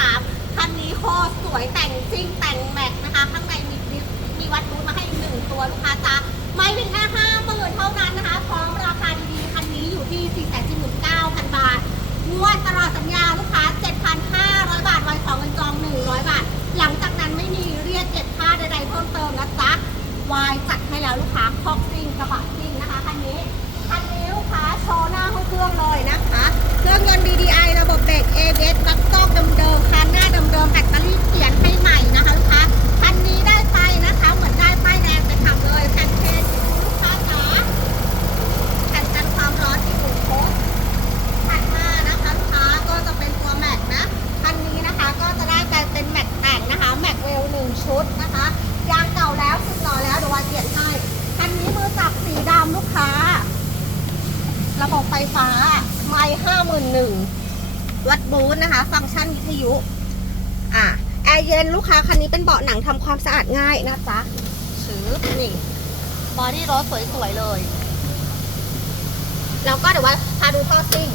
3 คันนี้โคสวยแต่งซิ่งแต่งแม็กนะคะ ข้างในมีดิสมีวัดรูทมาให้อีหนึ่งตัวลูกค้าจ้าไม่เพียงแค่ห้าหมื่นเท่านั้นนะคะ พร้อมราคาดีๆ คันนี้อยู่ที่ 4 4 9 0 0 0 บาทงวดตลอดสัญญาลูกค้า 7,500 บาทไว้ของเงินจอง 100 บาท หลังจากนั้นไม่มีเรียกเก็บค่าใดๆเพิ่มเติมนะจ๊ะวายจัดให้แล้วลูกค้าคอกซิ่งกระบะซิ่งนะคะคันนี้คันนี้ลูกค้าโชว์หน้าเครื่องเลยนะคะ เครื่องยนต์ DDI ระบบเบรก ABS บัค เดิมคันหน้าเดิมๆแบตเตอรี่เปลี่ยนให้ใหม่นะคะลูกค้าคันนี้ได้ไปนะคะ เหมือนได้ป้แดงไปขับเลยแผ่นเพนลูกค้าแผ่นกันคามร้อนที่อยู่ครบถัดมานะคะลูาก็จะเป็นตัวแม็กนะคันนี้นะคะก็จะได้กลาเป็นแม็กแต่งนะคะแม็กเวลหนึ่งชุดนะคะยางเก่าแล้วสึกหล่อแล้วเดี๋ยวเปลี่ยนให้คันนี้มือจับสีดำลูกค้าระบบไฟฟ้าไม่ห้าหมื่นหนึ่ง วัดบูธนะคะ ฟังก์ชันวิทยุอะแอร์เย็นลูกค้าคันนี้เป็นเบาะหนังทำความสะอาดง่ายนะจ๊ะซื้บนี่บอดี้รถสวยๆเลย แล้วก็เดี๋ยวว่าพาดูท่อซิ่ง